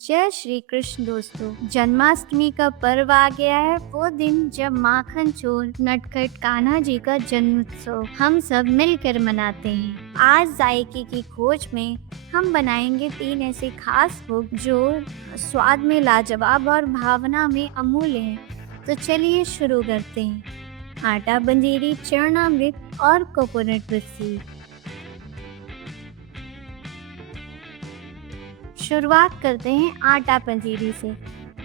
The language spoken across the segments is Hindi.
जय श्री कृष्ण दोस्तों। जन्माष्टमी का पर्व आ गया है, वो दिन जब माखन चोर नटखट कान्हा जी का जन्मोत्सव हम सब मिलकर मनाते हैं। आज जायके की खोज में हम बनाएंगे 3 ऐसे खास भोग जो स्वाद में लाजवाब और भावना में अमूल्य हैं। तो चलिए शुरू करते हैं। आटा बंजेरी, चरणामृत और कोकोनट बर्फी। शुरुआत करते हैं आटा पंजीरी से।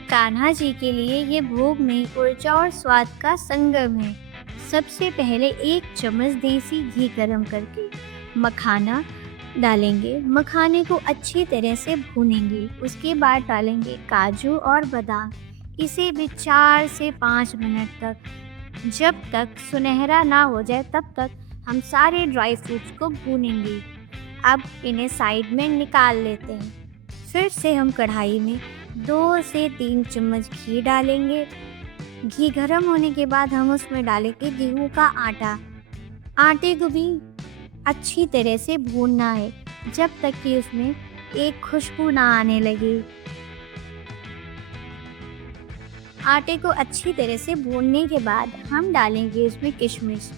कान्हा जी के लिए ये भोग में ऊर्जा और स्वाद का संगम है। सबसे पहले 1 चम्मच देसी घी गरम करके मखाना डालेंगे। मखाने को अच्छी तरह से भूनेंगे। उसके बाद डालेंगे काजू और बादाम। इसे भी 4 से 5 मिनट तक, जब तक सुनहरा ना हो जाए तब तक हम सारे ड्राई फ्रूट्स को भूनेंगे। अब इन्हें साइड में निकाल लेते हैं। फिर से हम कढ़ाई में 2 से 3 चम्मच घी डालेंगे। घी गर्म होने के बाद हम उसमें डालेंगे गेहूं का आटा। आटे को भी अच्छी तरह से भूनना है जब तक कि उसमें एक खुशबू ना आने लगे। आटे को अच्छी तरह से भूनने के बाद हम डालेंगे उसमें किशमिश।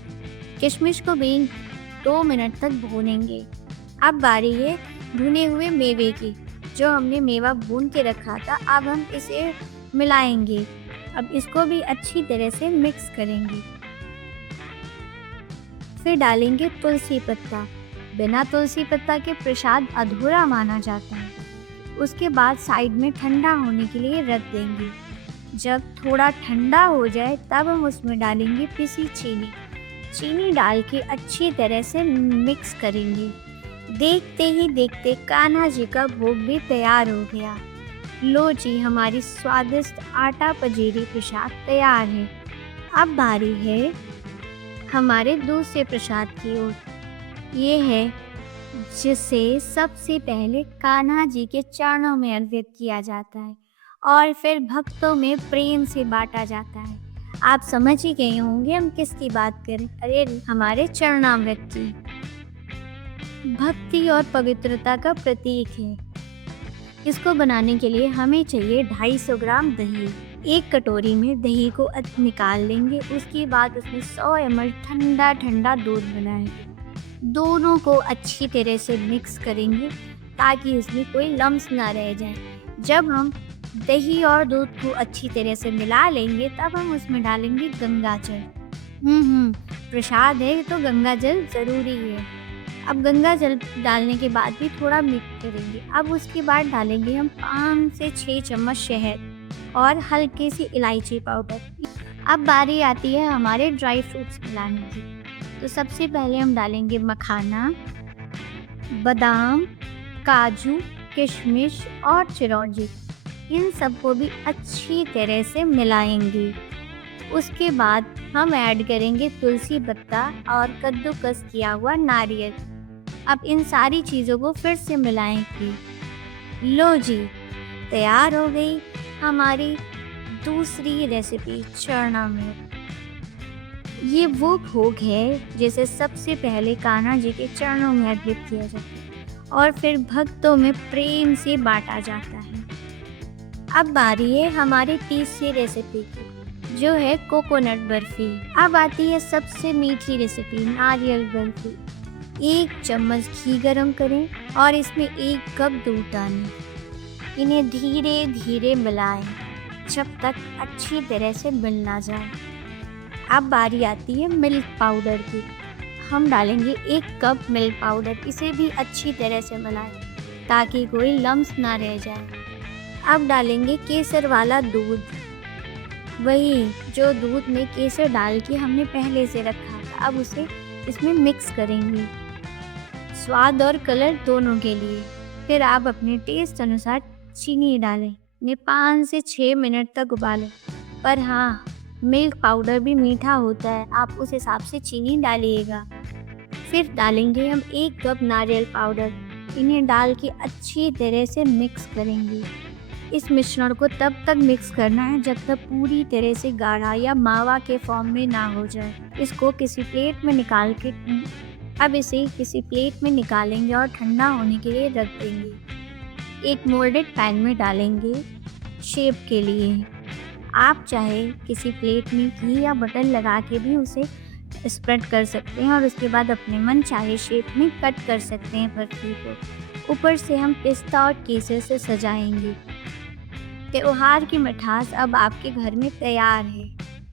किशमिश को भी 2 मिनट तक भूनेंगे। अब बारी है भुने हुए मेवे की। जो हमने मेवा भून के रखा था, अब हम इसे मिलाएंगे। अब इसको भी अच्छी तरह से मिक्स करेंगे। फिर डालेंगे तुलसी पत्ता। बिना तुलसी पत्ता के प्रसाद अधूरा माना जाता है। उसके बाद साइड में ठंडा होने के लिए रख देंगे। जब थोड़ा ठंडा हो जाए तब हम उसमें डालेंगे पिसी चीनी। चीनी डाल के अच्छी तरह से मिक्स करेंगे। देखते ही देखते कान्हा जी का भोग भी तैयार हो गया। लो जी, हमारी स्वादिष्ट आटा पंजीरी प्रसाद तैयार है। अब बारी है हमारे दूसरे प्रसाद की ओर। ये है जिसे सबसे पहले कान्हा जी के चरणों में अर्पित किया जाता है और फिर भक्तों में प्रेम से बांटा जाता है। आप समझ ही गए होंगे हम किसकी बात करें। अरे, हमारे चरणामृत की। भक्ति और पवित्रता का प्रतीक है। इसको बनाने के लिए हमें चाहिए 250 ग्राम दही। 1 कटोरी में दही को निकाल लेंगे। उसके बाद उसमें 100 ml ठंडा ठंडा दूध बनाएंगे। दोनों को अच्छी तरह से मिक्स करेंगे ताकि उसमें कोई लम्स ना रह जाए। जब हम दही और दूध को अच्छी तरह से मिला लेंगे तब हम उसमें डालेंगे गंगा जल। प्रसाद है तो गंगा जल ज़रूरी है। अब गंगा जल डालने के बाद भी थोड़ा मिक्स करेंगे। अब उसके बाद डालेंगे हम 5 से 6 चम्मच शहद और हल्के सी इलायची पाउडर। अब बारी आती है हमारे ड्राई फ्रूट्स मिलाने की। तो सबसे पहले हम डालेंगे मखाना, बादाम, काजू, किशमिश और चिरौंजी। इन सबको भी अच्छी तरह से मिलाएंगे। उसके बाद हम ऐड करेंगे तुलसी पत्ता और कद्दूकस किया हुआ नारियल। अब इन सारी चीज़ों को फिर से मिलाएंगे। लो जी, तैयार हो गई हमारी दूसरी रेसिपी चरणामृत। ये वो भोग है जिसे सबसे पहले कान्हा जी के चरणों में अर्पित किया जाता है और फिर भक्तों में प्रेम से बांटा जाता है। अब बारी है हमारी तीसरी रेसिपी की, जो है कोकोनट बर्फी। अब आती है सबसे मीठी रेसिपी, नारियल बर्फी। 1 चम्मच घी गरम करें और इसमें 1 कप दूध डालें। इन्हें धीरे धीरे मिलाएं जब तक अच्छी तरह से मिल ना जाए। अब बारी आती है मिल्क पाउडर की। हम डालेंगे 1 कप मिल्क पाउडर। इसे भी अच्छी तरह से मिलाएं ताकि कोई लम्स ना रह जाए। अब डालेंगे केसर वाला दूध, वही जो दूध में केसर डाल के हमने पहले से रखा था। अब उसे इसमें मिक्स करेंगे, स्वाद और कलर दोनों के लिए। फिर आप अपने टेस्ट अनुसार चीनी डालें। इन्हें 5 से 6 मिनट तक उबालें। पर हाँ, मिल्क पाउडर भी मीठा होता है, आप उस हिसाब से चीनी डालिएगा। फिर डालेंगे हम 1 कप नारियल पाउडर। इन्हें डाल के अच्छी तरह से मिक्स करेंगे। इस मिश्रण को तब तक मिक्स करना है जब तक पूरी तरह से गाढ़ा या मावा के फॉर्म में ना हो जाए। इसको किसी प्लेट में निकाल के अब इसे किसी प्लेट में निकालेंगे और ठंडा होने के लिए रख देंगे। एक मोल्डेड पैन में डालेंगे शेप के लिए। आप चाहे किसी प्लेट में घी या बटर लगा के भी उसे स्प्रेड कर सकते हैं और उसके बाद अपने मन चाहे शेप में कट कर सकते हैं बर्फी को। ऊपर से हम पिस्ता और केसर से सजाएंगे। त्योहार की मिठास अब आपके घर में तैयार है।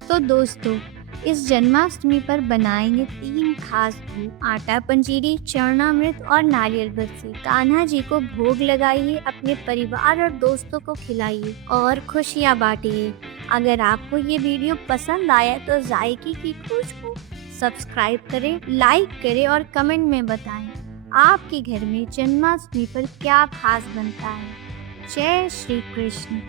तो दोस्तों, इस जन्माष्टमी पर बनाएंगे 3 खास भोग: आटा पंजीरी, चरणामृत और नारियल बर्फी। कान्हा जी को भोग लगाइए, अपने परिवार और दोस्तों को खिलाइए और खुशियाँ बांटिए। अगर आपको ये वीडियो पसंद आया तो जायके की खोज को सब्सक्राइब करें, लाइक करें और कमेंट में बताएं आपके घर में जन्माष्टमी पर क्या खास बनता है। जय श्री कृष्ण।